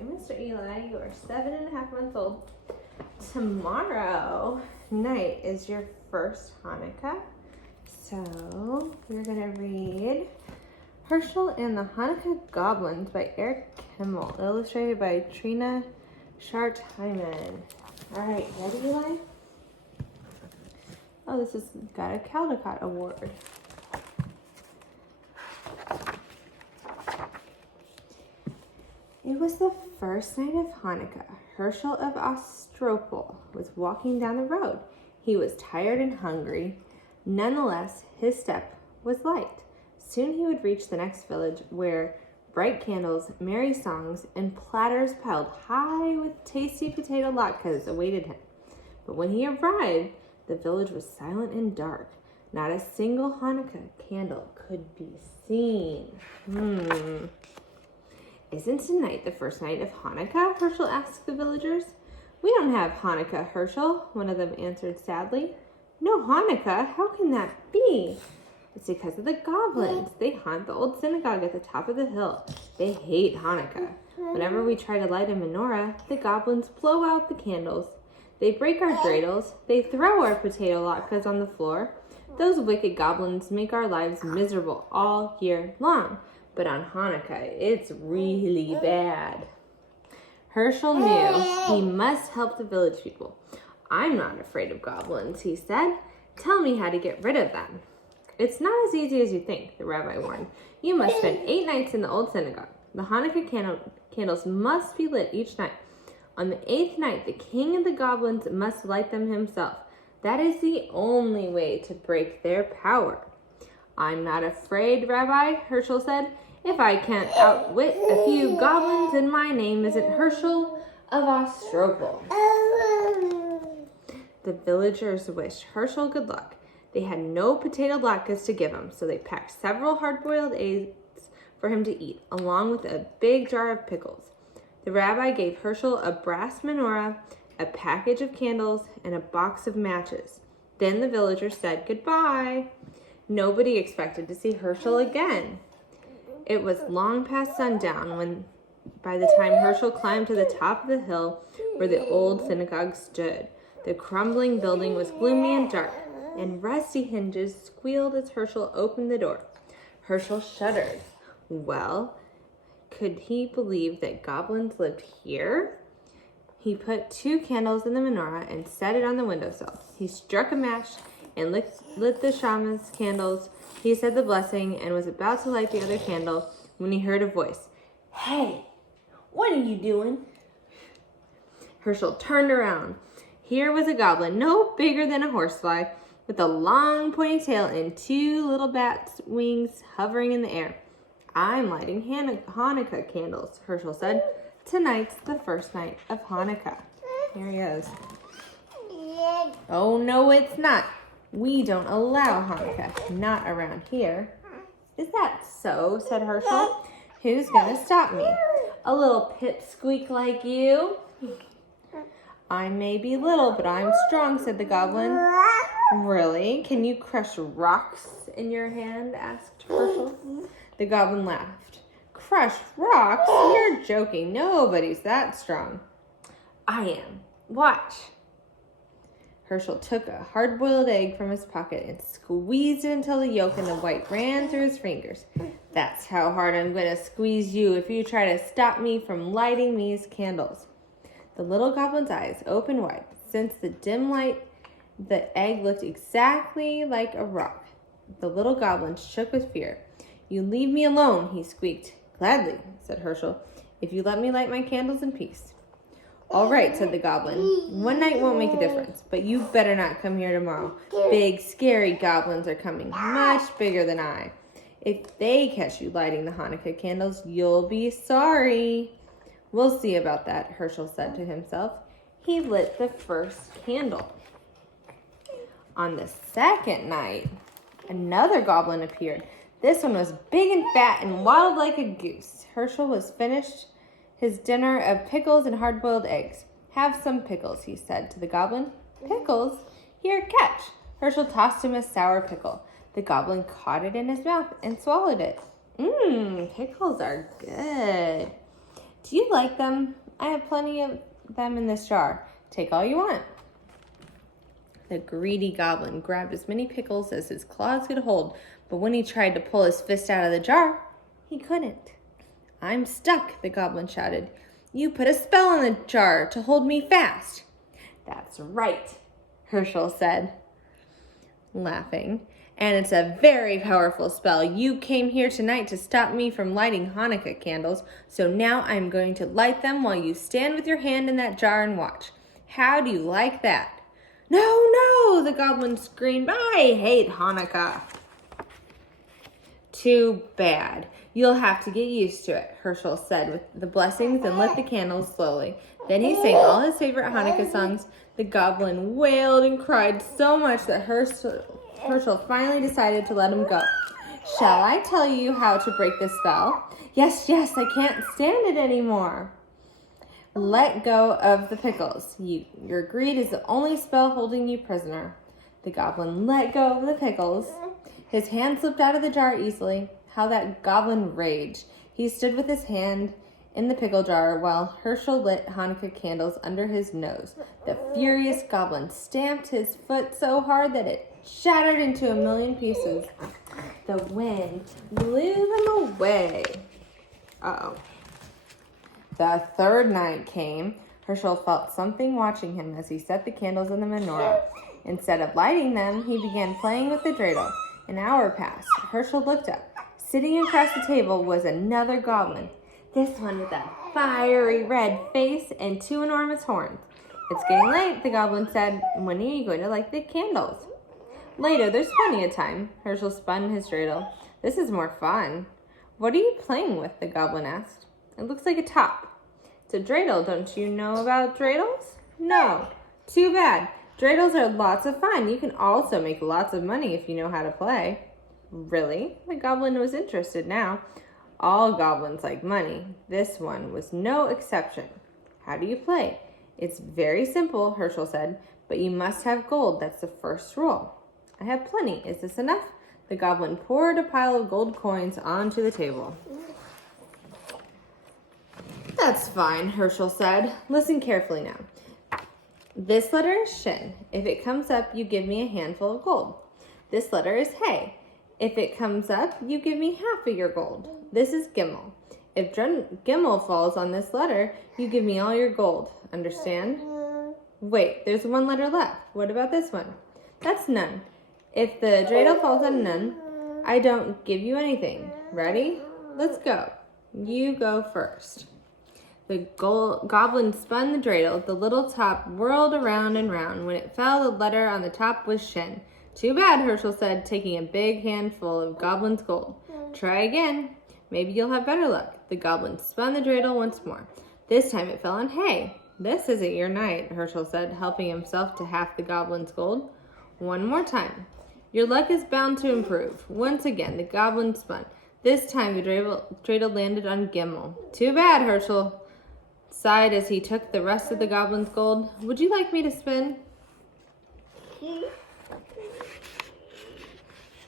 Mr. Eli, you are 7.5 months old. Tomorrow night is your first Hanukkah. So we're going to read Hershel and the Hanukkah Goblins by Kimmel, illustrated by Trina Scharthyman. All right, ready, Eli? Oh, this has got a Caldecott award. It was the first night of Hanukkah. Hershel of Ostropol was walking down the road. He was tired and hungry. Nonetheless, his step was light. Soon he would reach the next village where bright candles, merry songs, and platters piled high with tasty potato latkes awaited him. But when he arrived, the village was silent and dark. Not a single Hanukkah candle could be seen. Isn't tonight the first night of Hanukkah? Hershel asked the villagers. We don't have Hanukkah, Hershel, one of them answered sadly. No Hanukkah? How can that be? It's because of the goblins. They haunt the old synagogue at the top of the hill. They hate Hanukkah. Whenever we try to light a menorah, the goblins blow out the candles. They break our dreidels. They throw our potato latkes on the floor. Those wicked goblins make our lives miserable all year long. But on Hanukkah, it's really bad. Hershel knew he must help the village people. I'm not afraid of goblins, he said. Tell me how to get rid of them. It's not as easy as you think, the rabbi warned. You must spend 8 nights in the old synagogue. The Hanukkah candles must be lit each night. On the 8th night, the king of the goblins must light them himself. That is the only way to break their power. I'm not afraid, Rabbi, Hershel said. If I can't outwit a few goblins, then my name isn't Hershel of Ostropol. The villagers wished Hershel good luck. They had no potato latkes to give him, so they packed several hard-boiled eggs for him to eat, along with a big jar of pickles. The rabbi gave Hershel a brass menorah, a package of candles, and a box of matches. Then the villagers said goodbye. Nobody expected to see Hershel again. It was long past sundown when, by the time Hershel climbed to the top of the hill where the old synagogue stood. The crumbling building was gloomy and dark, and rusty hinges squealed as Hershel opened the door. Hershel shuddered. Well, could he believe that goblins lived here? He put 2 candles in the menorah and set it on the windowsill. He struck a match and lit the shaman's candles. He said the blessing and was about to light the other candle when he heard a voice. Hey, what are you doing? Hershel turned around. Here was a goblin no bigger than a horsefly, with a long pointy tail and 2 little bat's wings hovering in the air. I'm lighting Hanukkah candles, Hershel said. Tonight's the first night of Hanukkah. Here he is. Oh, no, it's not. We don't allow Hanukkah, not around here. Is that so? Said Hershel. Who's going to stop me? A little pipsqueak like you? I may be little, but I'm strong, said the goblin. Really? Can you crush rocks in your hand? Asked Hershel. The goblin laughed. Crush rocks? You're joking. Nobody's that strong. I am. Watch. Hershel took a hard-boiled egg from his pocket and squeezed it until the yolk and the white ran through his fingers. That's how hard I'm going to squeeze you if you try to stop me from lighting these candles. The little goblin's eyes opened wide. Since the dim light, the egg looked exactly like a rock. The little goblin shook with fear. You leave me alone, he squeaked. Gladly, said Hershel, if you let me light my candles in peace. All right, said the goblin. One night won't make a difference, but you better not come here tomorrow. Big, scary goblins are coming, much bigger than I. If they catch you lighting the Hanukkah candles, you'll be sorry. We'll see about that, Hershel said to himself. He lit the first candle. On the second night, another goblin appeared. This one was big and fat and waddled like a goose. Hershel was finished his dinner of pickles and hard-boiled eggs. Have some pickles, he said to the goblin. Pickles? Here, catch. Hershel tossed him a sour pickle. The goblin caught it in his mouth and swallowed it. Pickles are good. Do you like them? I have plenty of them in this jar. Take all you want. The greedy goblin grabbed as many pickles as his claws could hold, but when he tried to pull his fist out of the jar, he couldn't. I'm stuck, the goblin shouted. You put a spell in the jar to hold me fast. That's right, Hershel said, laughing. And it's a very powerful spell. You came here tonight to stop me from lighting Hanukkah candles, so now I'm going to light them while you stand with your hand in that jar and watch. How do you like that? No, the goblin screamed. I hate Hanukkah. Too bad. You'll have to get used to it, Hershel said with the blessings and lit the candles slowly. Then he sang all his favorite Hanukkah songs. The goblin wailed and cried so much that Hershel finally decided to let him go. Shall I tell you how to break this spell? Yes, I can't stand it anymore. Let go of the pickles. Your greed is the only spell holding you prisoner. The goblin let go of the pickles. His hand slipped out of the jar easily. How that goblin raged. He stood with his hand in the pickle jar while Hershel lit Hanukkah candles under his nose. The furious goblin stamped his foot so hard that it shattered into a million pieces. The wind blew them away. Uh-oh. The third night came. Hershel felt something watching him as he set the candles in the menorah. Instead of lighting them, he began playing with the dreidel. An hour passed. Hershel looked up. Sitting across the table was another goblin. This one with a fiery red face and two enormous horns. It's getting late, the goblin said. When are you going to light the candles? Later, there's plenty of time. Hershel spun his dreidel. This is more fun. What are you playing with? The goblin asked. It looks like a top. It's a dreidel. Don't you know about dreidels? No. Too bad. Dreidels are lots of fun. You can also make lots of money if you know how to play. Really? The goblin was interested now. All goblins like money. This one was no exception. How do you play? It's very simple, Hershel said, but you must have gold. That's the first rule. I have plenty. Is this enough? The goblin poured a pile of gold coins onto the table. That's fine, Hershel said. Listen carefully now. This letter is shin. If it comes up, you give me a handful of gold. This letter is hey. If it comes up, you give me half of your gold. This is Kimmel. If Kimmel falls on this letter, you give me all your gold. Understand? Wait, there's one letter left. What about this one? That's none. If the dreidel falls on none, I don't give you anything. Ready? Let's go. You go first. The goblin spun the dreidel. The little top whirled around and round. When it fell, the letter on the top was shin. Too bad, Hershel said, taking a big handful of goblin's gold. Try again. Maybe you'll have better luck. The goblin spun the dreidel once more. This time it fell on hay. This isn't your night, Hershel said, helping himself to half the goblin's gold. One more time. Your luck is bound to improve. Once again, the goblin spun. This time the dreidel landed on Kimmel. Too bad, Hershel sighed as he took the rest of the goblin's gold. Would you like me to spin?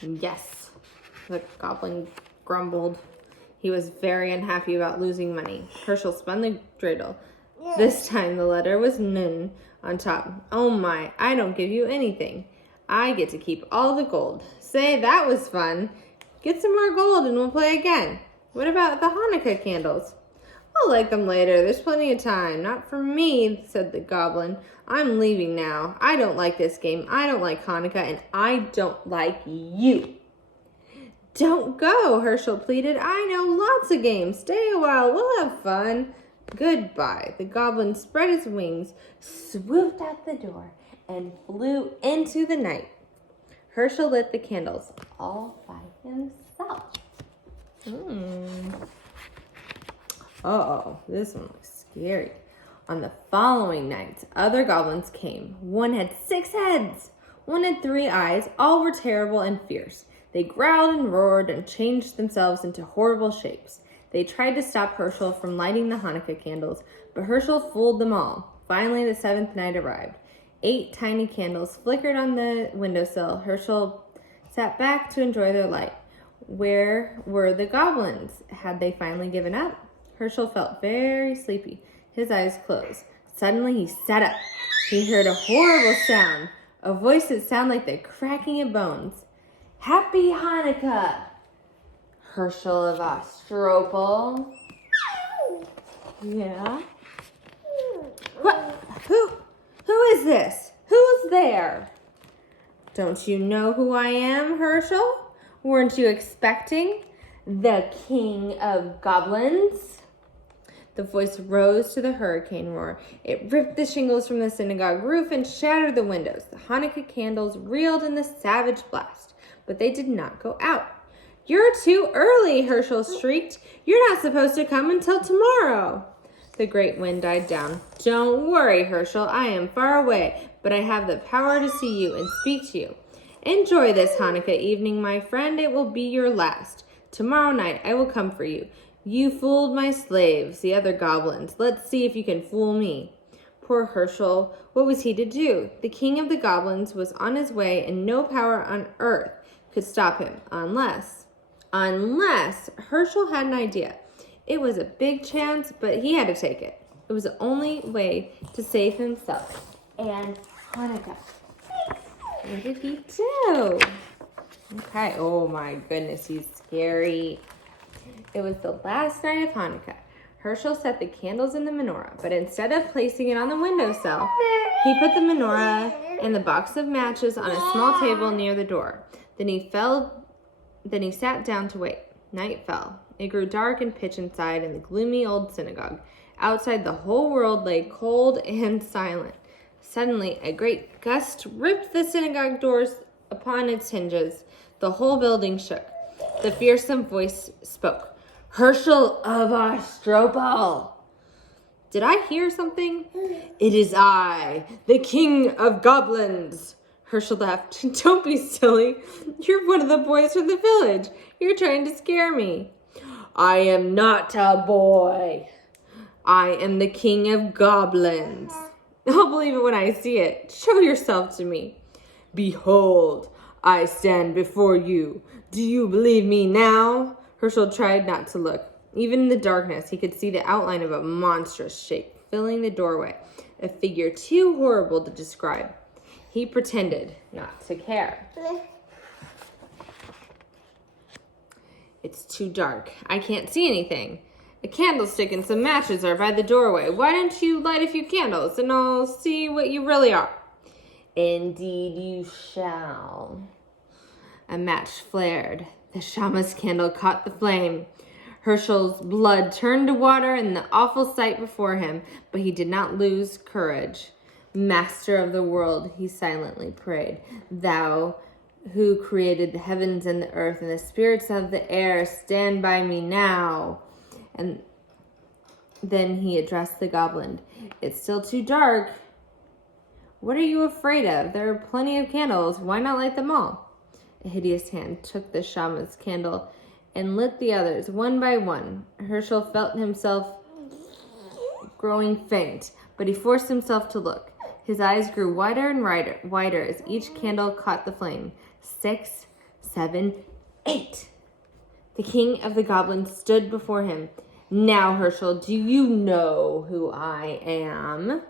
Yes, the goblin grumbled. He was very unhappy about losing money. Hershel spun the dreidel. This time the letter was nun on top. Oh my, I don't give you anything. I get to keep all the gold. Say, that was fun. Get some more gold and we'll play again. What about the Hanukkah candles? I'll light them later. There's plenty of time. Not for me, said the goblin. I'm leaving now. I don't like this game. I don't like Hanukkah, and I don't like you. Don't go, Hershel pleaded. I know lots of games. Stay a while. We'll have fun. Goodbye. The goblin spread his wings, swooped out the door, and flew into the night. Hershel lit the candles all by himself. Uh-oh, this one looks scary. On the following nights, other goblins came. One had 6 heads. One had 3 eyes. All were terrible and fierce. They growled and roared and changed themselves into horrible shapes. They tried to stop Hershel from lighting the Hanukkah candles, but Hershel fooled them all. Finally, the 7th night arrived. 8 tiny candles flickered on the windowsill. Hershel sat back to enjoy their light. Where were the goblins? Had they finally given up? Hershel felt very sleepy. His eyes closed. Suddenly he sat up. He heard a horrible sound, a voice that sounded like the cracking of bones. Happy Hanukkah, Hershel of Ostropel. Yeah? What? Who is this? Who's there? Don't you know who I am, Hershel? Weren't you expecting the King of Goblins? The voice rose to the hurricane roar. It ripped the shingles from the synagogue roof and shattered the windows. The Hanukkah candles reeled in the savage blast, but they did not go out. You're too early, Hershel shrieked. You're not supposed to come until tomorrow. The great wind died down. Don't worry, Hershel. I am far away, but I have the power to see you and speak to you. Enjoy this Hanukkah evening, my friend. It will be your last. Tomorrow night I will come for you. You fooled my slaves, the other goblins. Let's see if you can fool me. Poor Hershel. What was he to do? The king of the goblins was on his way, and no power on earth could stop him, unless Hershel had an idea. It was a big chance, but he had to take it. It was the only way to save himself and Hanukkah. What did he do? Okay. Oh my goodness, he's scary. It was the last night of Hanukkah. Hershel set the candles in the menorah, but instead of placing it on the windowsill, he put the menorah and the box of matches on a small table near the door. Then he sat down to wait. Night fell. It grew dark and pitch inside in the gloomy old synagogue. Outside, the whole world lay cold and silent. Suddenly, a great gust ripped the synagogue doors upon its hinges. The whole building shook. The fearsome voice spoke. Hershel of Ostropel. Did I hear something? It is I, the King of Goblins. Hershel laughed. Don't be silly. You're one of the boys from the village. You're trying to scare me. I am not a boy. I am the King of Goblins. I'll believe it when I see it. Show yourself to me. Behold, I stand before you. Do you believe me now? Hershel tried not to look. Even in the darkness, he could see the outline of a monstrous shape filling the doorway, a figure too horrible to describe. He pretended not to care. It's too dark. I can't see anything. A candlestick and some matches are by the doorway. Why don't you light a few candles and I'll see what you really are? Indeed you shall. A match flared. The shamas candle caught the flame. Hershel's blood turned to water in the awful sight before him, but he did not lose courage. Master of the world, he silently prayed, thou who created the heavens and the earth and the spirits of the air, stand by me now. And then he addressed the goblin. It's still too dark. What are you afraid of? There are plenty of candles. Why not light them all? A hideous hand took the shaman's candle and lit the others one by one. Hershel felt himself growing faint, but he forced himself to look. His eyes grew wider and wider as each candle caught the flame. 6, 7, 8. The king of the goblins stood before him. Now, Hershel, do you know who I am?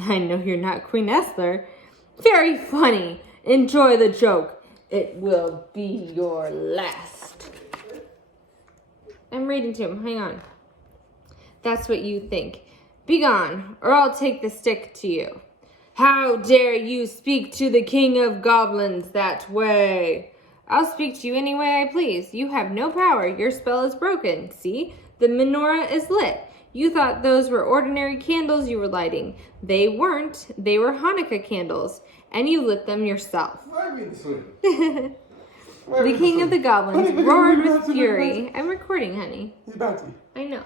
I know you're not Queen Esther. Very funny. Enjoy the joke. It will be your last. I'm reading to him. Hang on. That's what you think. Begone, or I'll take the stick to you. How dare you speak to the king of goblins that way? I'll speak to you any way I please. You have no power. Your spell is broken. See, the menorah is lit. You thought those were ordinary candles you were lighting. They weren't. They were Hanukkah candles, and you lit them yourself. The king of the goblins roared with fury. I'm recording, honey. I know.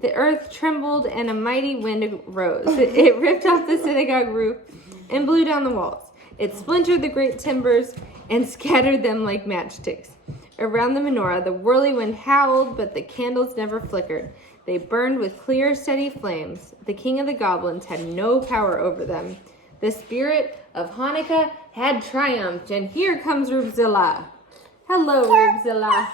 The earth trembled and a mighty wind rose. It ripped off the synagogue roof and blew down the walls. It splintered the great timbers and scattered them like matchsticks. Around the menorah, the whirlwind howled, but the candles never flickered. They burned with clear, steady flames. The king of the goblins had no power over them. The spirit of Hanukkah had triumphed, and here comes Rubzilla. Hello, Rubzilla.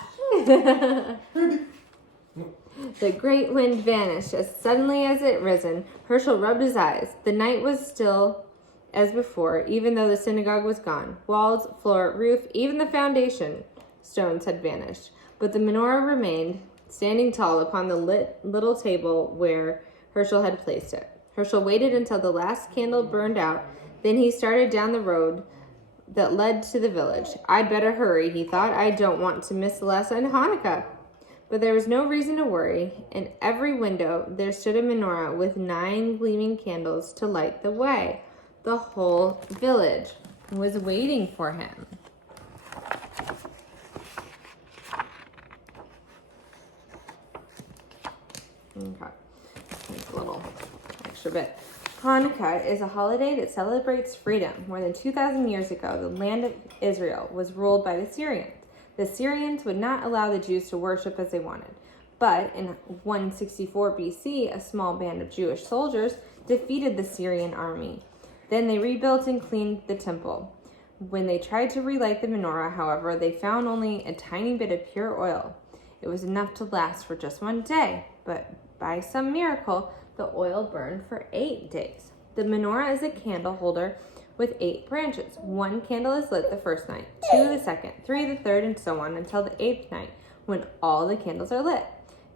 The great wind vanished as suddenly as it risen. Hershel rubbed his eyes. The night was still as before, even though the synagogue was gone. Walls, floor, roof, even the foundation stones had vanished. But the menorah remained, standing tall upon the lit little table where Hershel had placed it. Hershel waited until the last candle burned out. Then he started down the road that led to the village. I'd better hurry, he thought. I don't want to miss the last Hanukkah. But there was no reason to worry. In every window there stood a menorah with 9 gleaming candles to light the way. The whole village was waiting for him. Okay, that's a little extra bit. Hanukkah is a holiday that celebrates freedom. More than 2,000 years ago, the land of Israel was ruled by the Syrians. The Syrians would not allow the Jews to worship as they wanted. But in 164 BC, a small band of Jewish soldiers defeated the Syrian army. Then they rebuilt and cleaned the temple. When they tried to relight the menorah, however, they found only a tiny bit of pure oil. It was enough to last for just 1 day, but by some miracle, the oil burned for 8 days. The menorah is a candle holder with 8 branches. 1 candle is lit the first night, 2 the second, 3 the third, and so on until the 8th night, when all the candles are lit.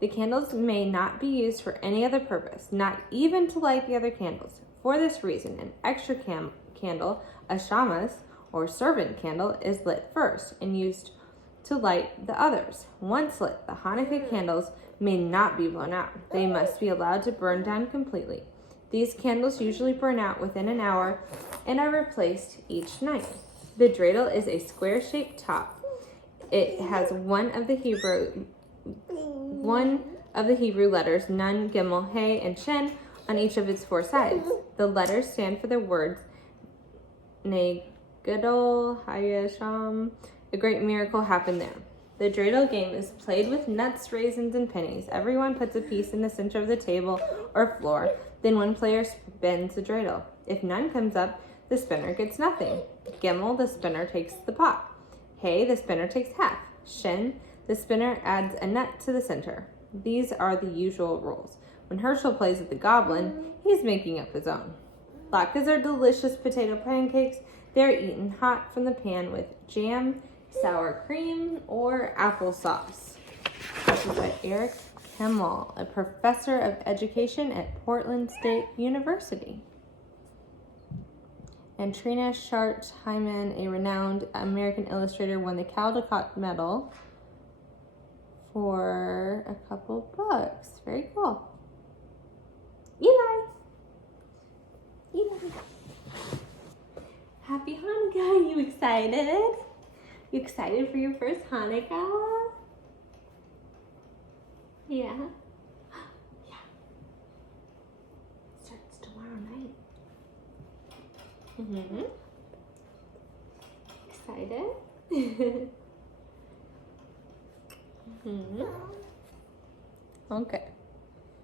The candles may not be used for any other purpose, not even to light the other candles. For this reason, an extra candle, a shamas, or servant candle, is lit first and used to light the others. Once lit, the Hanukkah candles may not be blown out. They must be allowed to burn down completely. These candles usually burn out within an hour and are replaced each night. The dreidel is a square-shaped top. It has one of the Hebrew letters, Nun, Kimmel, He, and Shin, on each of its 4 sides. The letters stand for the words Negadol Hayasham. A great miracle happened there. The dreidel game is played with nuts, raisins, and pennies. Everyone puts a piece in the center of the table or floor. Then one player spins the dreidel. If none comes up, the spinner gets nothing. Kimmel, the spinner, takes the pot. He, the spinner, takes half. Shin, the spinner, adds a nut to the center. These are the usual rules. When Hershel plays with the goblin, he's making up his own. Latkes are delicious potato pancakes. They're eaten hot from the pan with jam, sour cream, or applesauce. This is by Eric Kimmel, a professor of education at Portland State University. And Trina Shart-Hyman, a renowned American illustrator, won the Caldecott Medal for a couple books. Very cool. Eli. Happy Hanukkah. You excited? You excited for your first Hanukkah? Yeah. Yeah. Starts tomorrow night. Excited? Okay.